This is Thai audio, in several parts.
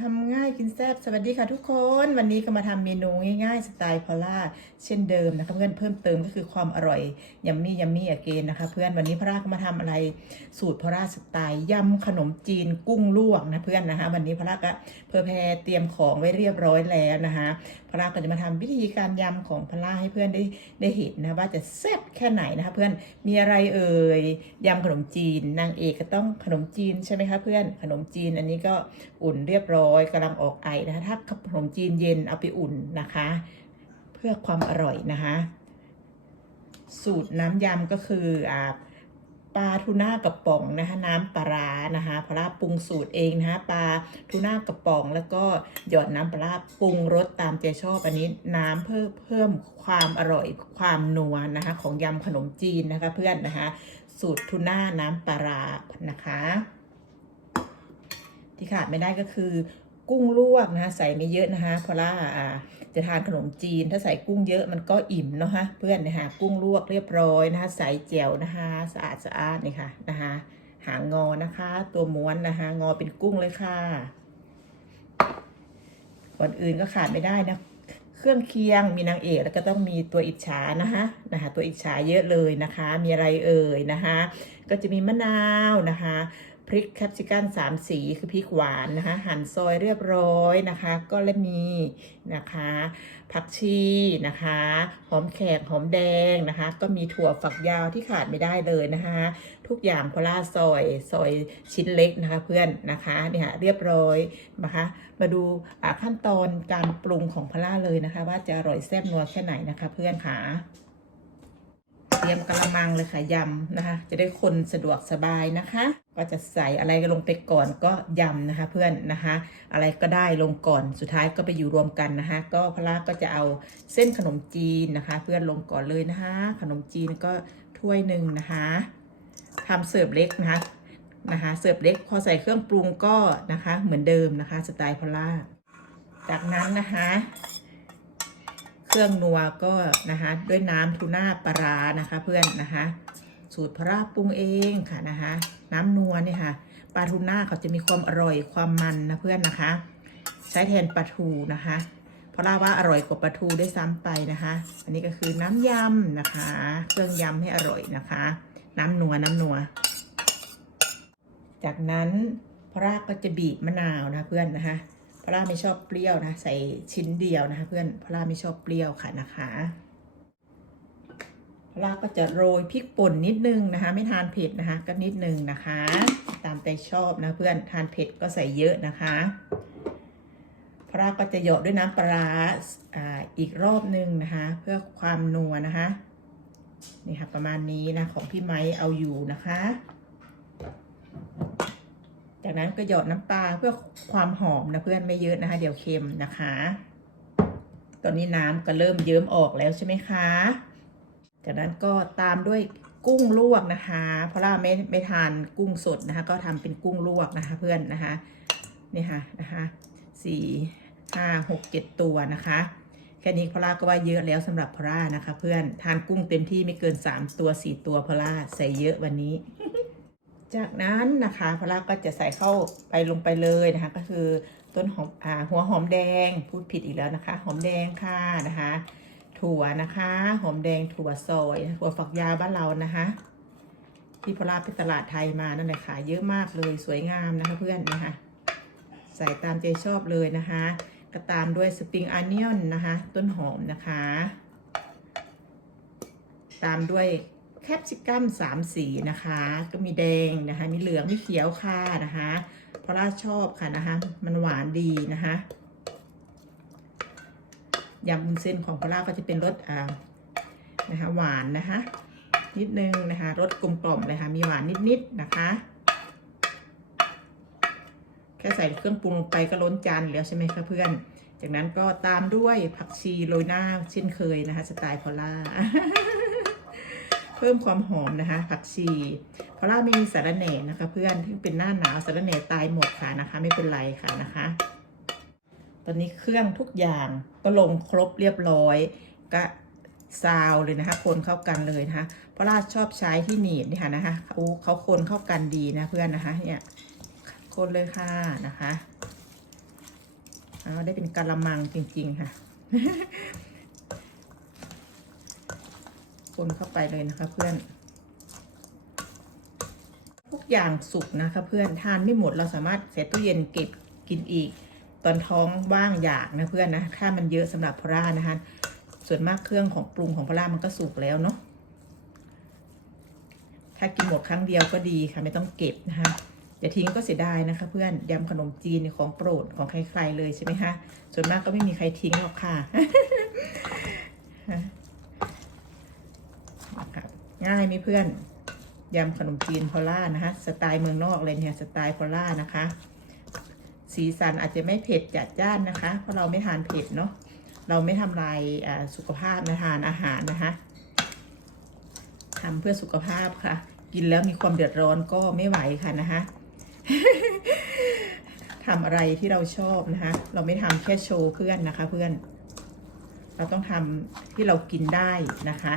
ทำง่ายกินแซ่บสวัสดีค่ะทุกคน วันนี้ก็มาทำเมนูง่ายๆ สไตล์พอล่าเช่นเดิมนะคะเพื่อนเพิ่มเติมก็คือความอร่อยยัมมี่ยัมมี่อเกนนะคะ เพื่อนวันนี้พอล่าก็มาทำอะไรสูตรพอล่าสไตล์ยำขนมจีนกุ้งลวกนะเพื่อนนะคะ วันนี้พอล่าก็เพอแพรเตรียมของไว้เรียบร้อยแล้วนะคะ พอล่าก็จะมาทำวิธีการยำของพอล่าให้เพื่อนได้ได้เห็นนะว่าจะแซ่บแค่ไหนนะคะเพื่อนมีอะไรเอ่ยยำขนมจีนนางเอกก็ต้องขนมจีนใช่ไหมคะเพื่อนขนมจีนอันนี้ก็อุ่นเรียบร้อยกำลังออกไอนะคะถ้าขนมจีนเย็นเอาไปอุ่นนะคะ เพื่อความอร่อยนะคะ สูตรน้ำยำก็คืออ่า ปลาทูน่ากระป๋องนะคะน้ำปลาร้านะคะพลาปรุงสูตรเองนะคะปลาทูน่ากระป๋องแล้วก็หยอดน้ำปลาปรุงรสตามใจชอบอันนี้น้ำเพิ่มเพิ่มความอร่อยความนัวนะคะ ของยำขนมจีนนะคะเพื่อนนะคะ สูตรทูน่าน้ำปลาร้านะคะ ที่ขาดไม่ได้ก็คือ กุ้งลวกนะคะใส่ไม่เยอะนะคะเพราะว่าอ่าจะทานขนมจีนถ้าใส่กุ้งเยอะมันก็อิ่มเนาะฮะเพื่อนนะคะกุ้งลวกเรียบร้อยนะคะใส่แจ่วนะคะสะอาดสะอาดนี่ค่ะนะคะหางงอนะคะ ตัวม้วนนะคะงอเป็นกุ้งเลยค่ะก่อนอื่นก็ขาดไม่ได้นะเครื่องเคียงมีนางเอกแล้วก็ต้องมีตัวอิจฉานะคะนะคะตัวอิจฉาเยอะเลยนะคะ มีอะไรเอ่ยนะคะ ก็จะมีมะนาวนะคะ พริกแคปซิกันสามสีคือพริกหวานนะคะหั่นซอยเรียบร้อยนะคะ ก็และมีนะคะ ผักชีนะคะหอมแขกหอมแดงนะคะ ก็มีถั่วฝักยาวที่ขาดไม่ได้เลยนะคะ ทุกอย่างพอล่าซอยซอยชิ้นเล็กนะคะเพื่อนนะคะเนี่ยค่ะเรียบร้อยนะคะ มาดูขั้นตอนการปรุงของพล่าเลยนะคะ ว่าจะอร่อยแซ่บนัวแค่ไหนนะคะเพื่อนค่ะเตรียมกระมังเลยค่ะยำนะคะ จะได้คนสะดวกสบายนะคะ ก็จะใส่อะไรลงไปก่อนก็ยำนะคะเพื่อนนะคะ อะไรก็ได้ลงก่อนสุดท้ายก็ไปอยู่รวมกันนะคะ ก็พระก็จะเอาเส้นขนมจีนนะคะ เพื่อนลงก่อนเลยนะคะ ขนมจีนก็ถ้วยหนึ่งนะคะทำเสิร์ฟเล็กนะคะนะคะ เสิร์ฟเล็กพอใส่เครื่องปรุงก็นะคะ เหมือนเดิมนะคะสไตล์พล่าจากนั้นนะคะ เครื่องนัวก็นะคะด้วยน้ำทูน่าปลาร้านะคะ เพื่อนนะคะ สูตรพระราปรุงเองค่ะนะคะน้ำนัวเนี่ยค่ะปลาทูน่าเขาจะมีความอร่อยความมันนะเพื่อนนะคะ ใช้แทนปลาทูนะคะ เพราะล่าว่าอร่อยกว่าปลาทูได้ซ้ำไปนะคะ อันนี้ก็คือน้ำยำนะคะ เครื่องยำให้อร่อยนะคะ น้ำนัวน้ำนัว จากนั้นพระราก็จะบีบมะนาวนะเพื่อนนะคะพระราไม่ชอบเปรี้ยวนะ ใส่ชิ้นเดียวนะคะ เพื่อนพระราไม่ชอบเปรี้ยวค่ะนะคะ พราก็จะโรยพริกป่นนิดนึงนะคะ ไม่ทานเผ็ดนะคะก็นิดนึงนะคะ ตามใจชอบนะเพื่อนทานเผ็ดก็ใส่เยอะนะคะพระก็จะเหยาะด้วยน้ำปลาอ่าอีกรอบนึงนะคะ เพื่อความนัวนะคะนี่ค่ะประมาณนี้นะของพี่ไม้เอาอยู่นะคะ จากนั้นก็หยอดน้ำปลาเพื่อความหอมนะเพื่อนไม่เยอะนะคะ เดี๋ยวเค็มนะคะ ตอนนี้น้ำก็เริ่มเยิ้มออกแล้วใช่ไหมคะ จากนั้นก็ตามด้วยกุ้งลวกนะคะ เพราะว่าไม่ไม่ทานกุ้งสดนะคะ ก็ทำเป็นกุ้งลวกนะคะ เพื่อนนะคะนี่ค่ะนะคะสี่ห้าหกเจ็ดตัวนะคะ แค่นี้พลาก็ว่าเยอะแล้วสำหรับพลานะคะ เพื่อนทานกุ้งเต็มที่ไม่เกิน3ตัว4ตัวพลาใส่เยอะวันนี้ จากนั้นนะคะพระก็จะใส่เข้าไปลงไปเลยนะคะ ก็คือต้นหอมอ่าหัวหอมแดงพูดผิดอีกแล้วนะคะ หอมแดงค่ะนะคะ ถั่วนะคะ หอมแดงถั่วซอยถั่วฝักยาวบ้านเรานะคะ ที่พระไปตลาดไทยมานั่นแหละค่ะเยอะมากเลยสวยงามนะคะเพื่อนนะคะ ใส่ตามใจชอบเลยนะคะก็ตามด้วยสปริงอ n น o นนะคะ ต้นหอมนะคะ ตามด้วยแคปซิกัมสามสีนะคะ ก็มีแดงนะคะมีเหลืองมีเขียวค่ะนะคะเพราะล่าชอบค่ะนะคะ มันหวานดีนะคะ ยำบุนเส้นของพล่าก็จะเป็นรสอ่านะคะหวานนะคะนิดนึงนะคะรสกลมกล่อมเลยค่ะมีหวานนิดๆนะคะ แค่ใส่เครื่องปรุงลงไปก็ล้นจานแล้วใช่ไหมคะเพื่อน จากนั้นก็ตามด้วยผักชีโรยหน้าเช่นเคยนะคะสไตล์พอล่าเพิ่มความหอมนะคะผักชีพราะล่าไม่มีสารแหน่นะคะ เพื่อนที่เป็นหน้าหนาวสารแหน่ตายหมดค่ะนะคะ ไม่เป็นไรค่ะนะคะ ตอนนี้เครื่องทุกอย่างก็ลงครบเรียบร้อยก็ซาวเลยนะคะ คนเข้ากันเลยนะคะเพราะล่าชอบใช้ที่หนีบนี่ค่ะนะคะเขาเขาคนเข้ากันดีนะเพื่อนนะคะเนี่ยคนเลยค่ะนะคะเอาได้เป็นกะละมังจริง ๆ ค่ะ คนเข้าไปเลยนะคะเพื่อน ทุกอย่างสุกนะคะเพื่อนทานไม่หมดเราสามารถเสียตู้เย็นเก็บกินอีก ตอนท้องว่างอยากนะเพื่อนนะ ถ้ามันเยอะสำหรับพร่านะคะ ส่วนมากเครื่องของปรุงของพร่ามันก็สุกแล้วเนาะ ถ้ากินหมดครั้งเดียวก็ดีค่ะไม่ต้องเก็บนะคะอย่าทิ้งก็เสียดายนะคะ เพื่อนยำขนมจีนของโปรดของใครๆเลยใช่ไหมคะ ส่วนมากก็ไม่มีใครทิ้งหรอกค่ะง่ายไหมเพื่อนยำขนมจีนพอล่านะคะสไตล์เมืองนอกเลยเนี่ยสไตล์พอล่านะคะ สีสันอาจจะไม่เผ็ดจัดจ้านนะคะ เพราะเราไม่ทานเผ็ดเนาะเราไม่ทำลายสุขภาพนะทานอาหารนะคะทำเพื่อสุขภาพค่ะ กินแล้วมีความเดือดร้อนก็ไม่ไหวค่ะนะคะทำอะไรที่เราชอบนะคะ เราไม่ทำแค่โชว์เพื่อนนะคะ เพื่อน เราต้องทำที่เรากินได้นะคะ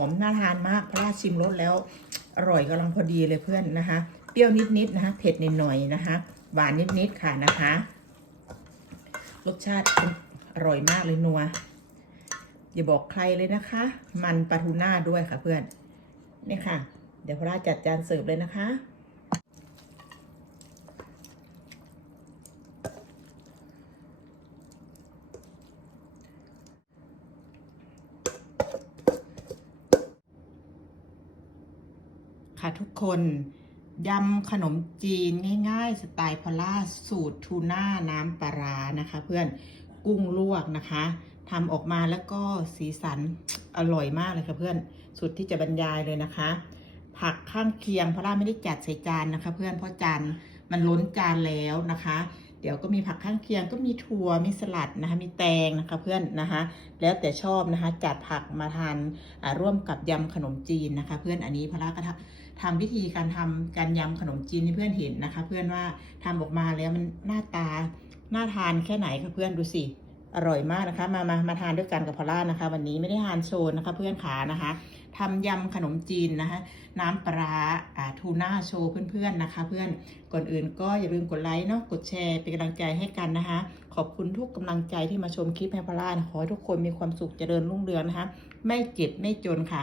อมน่าทานมากเพราะว่าชิมรสแล้ว อร่อยกำลังพอดีเลยเพื่อนนะคะ เปรี้ยวนิดๆนะคะ เผ็ดหน่อยๆนะคะ หวานนิดๆค่ะนะคะ รสชาติอร่อยมากเลยนัวอย่าบอกใครเลยนะคะ มันปลาทูน่าด้วยค่ะเพื่อนนี่ค่ะ เดี๋ยวพระราจัดจานเสิร์ฟเลยนะคะ ค่ะทุกคนยำขนมจีนง่ายๆ สไตล์พอล่าสูตรทูน่าน้ำปลาร้านะคะ เพื่อนกุ้งลวกนะคะทำออกมาแล้วก็สีสันอร่อยมากเลยค่ะเพื่อนสุดที่จะบรรยายเลยนะคะ ผักข้างเคียงพอล่าไม่ได้จัดใส่จานนะคะ เพื่อนเพราะจานมันล้นจานแล้วนะคะ เดี๋ยวก็มีผักข้างเคียงก็มีถั่วมีสลัดนะคะ มีแตงนะคะเพื่อนนะคะ แล้วแต่ชอบนะคะจัดผักมาทานร่วมกับยำขนมจีนนะคะ เพื่อนอันนี้พอล่าก็ทำ ทำวิธีการทำการยำขนมจีนให้เพื่อนเห็นนะคะ เพื่อนว่าทำออกมาแล้วมันหน้าตาน่าทานแค่ไหนคะเพื่อนดูสิอร่อยมากนะคะ มามามาทานด้วยกันกับพอล่านะคะ วันนี้ไม่ได้ทานโชว์นะคะ เพื่อนขานะคะทำยำขนมจีนนะคะ น้ำปลาอ่าทูน่าโชว์เพื่อนๆนะคะ เพื่อนก่อนอื่นก็อย่าลืมกดไลค์เนาะกดแชร์เป็นกำลังใจให้กันนะคะ ขอบคุณทุกกำลังใจที่มาชมคลิปให้พอล่านะขอให้ทุกคนมีความสุขเจริญรุ่งเรืองนะคะ ไม่เจ็บไม่จนค่ะ